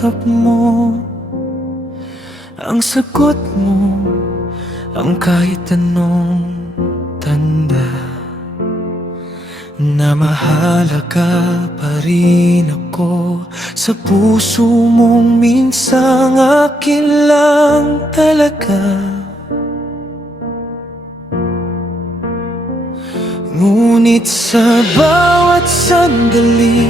yakap mo, ang sagot mo, ang kahit anong tanda na mahalaga pa rin ako sa puso mong minsang akin lang talaga. Ngunit sa bawat sandali,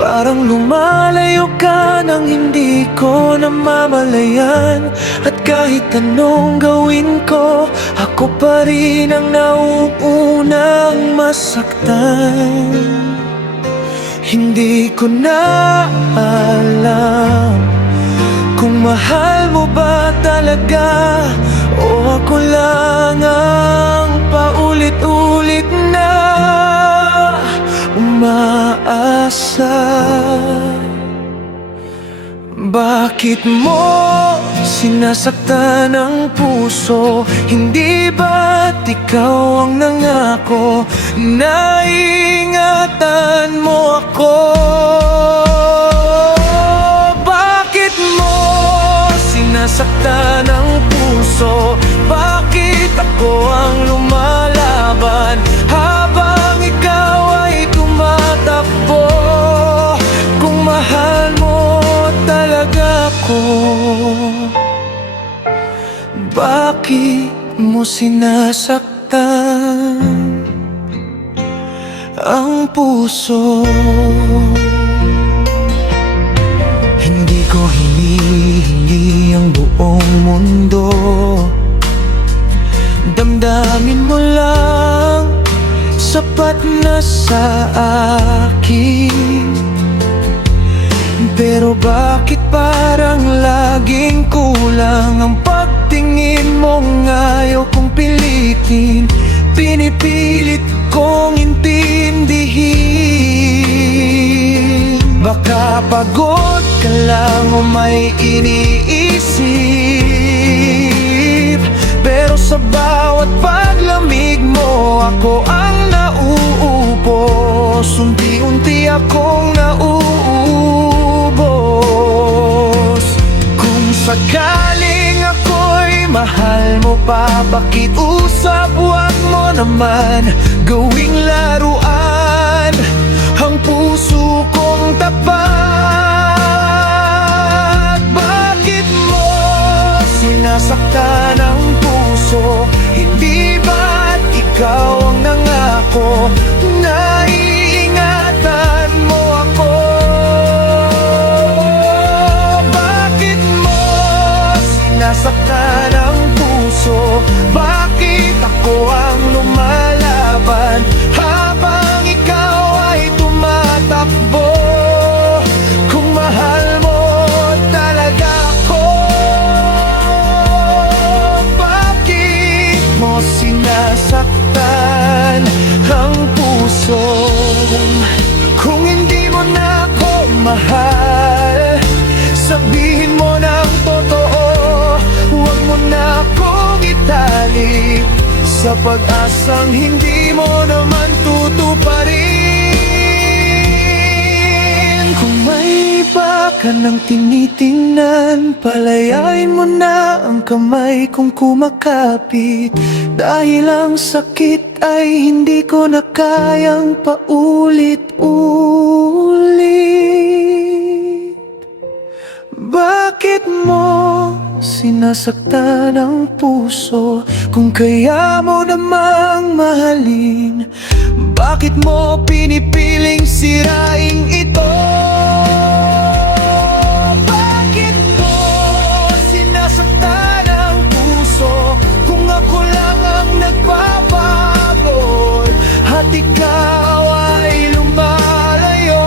parang lumalayo ka nang hindi ko namamalayan. At kahit anong gawin ko, ako pa rin ang nauunang masaktan. Hindi ko na alam kung mahal mo ba talaga o ako lang ang paulit-ulit na umaasa. Bakit mo sinasaktan ang puso? Hindi ba't ikaw ang nangako na ingatan mo ako? Bakit mo sinasaktan ang puso? Bakit ako ang lumalaban habang ikaw ay tumatakbo? Kung mahal mo talaga ako, bakit mo sinasaktan ang puso? Hindi ko hinihingi ang buong mundo, damdamin mo lang, sapat na sa akin. Pero bakit parang laging kulang ang pagtingin mo? Ayaw kong pilitin, pinipilit kong intindihin. Baka pagod ka lang o may iniisip, pero sa bawat paglamig mo, ako ang nauubos. Unti-unti akong nauubos. Kung sakaling ako'y mahal mo pa, pakiusap, huwag mo naman gawing laruan ang puso kong tapat. Bakit mo sinasaktan ang puso? Hindi ba't ikaw ang nangako na iingatan mo ako? Bakit mo sinasaktan ang puso? Bakit ako ang lumalaban habang ikaw ay tumatakbo? Kung mahal mo talaga ako, bakit mo sinasaktan ang puso? Kung hindi mo na ako mahal, sabihin mo ng totoo. Huwag mo na akong itali sa pag-asang hindi mo naman tutuparin. Kung may iba ka nang tinitingnan, palayain mo na ang kamay kong kumakapit. Dahil ang sakit ay hindi ko na kayang paulit-ulit. Bakit mo sinasaktan ang puso kung kaya mo namang mahalin? Bakit mo pinipiling sirain ito? Bakit mo sinasaktan ang puso kung ako lang ang nagbabago at ikaw ay lumalayo?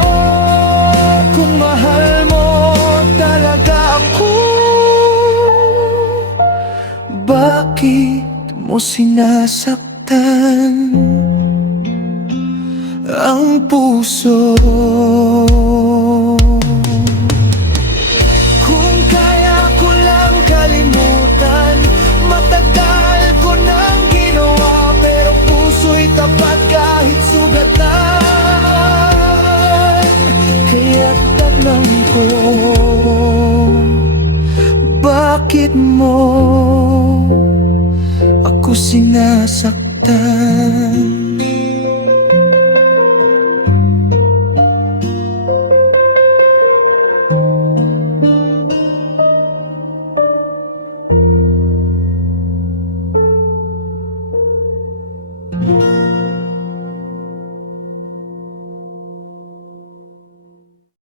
Kung mahal mo talaga ako, bakit mo sinasaktan ang puso? Kung kaya ko lang kalimutan, matagal ko nang ginawa, pero puso'y tapat kahit sugatan. Kaya't tanong ko, bakit mo ako sinasaktan?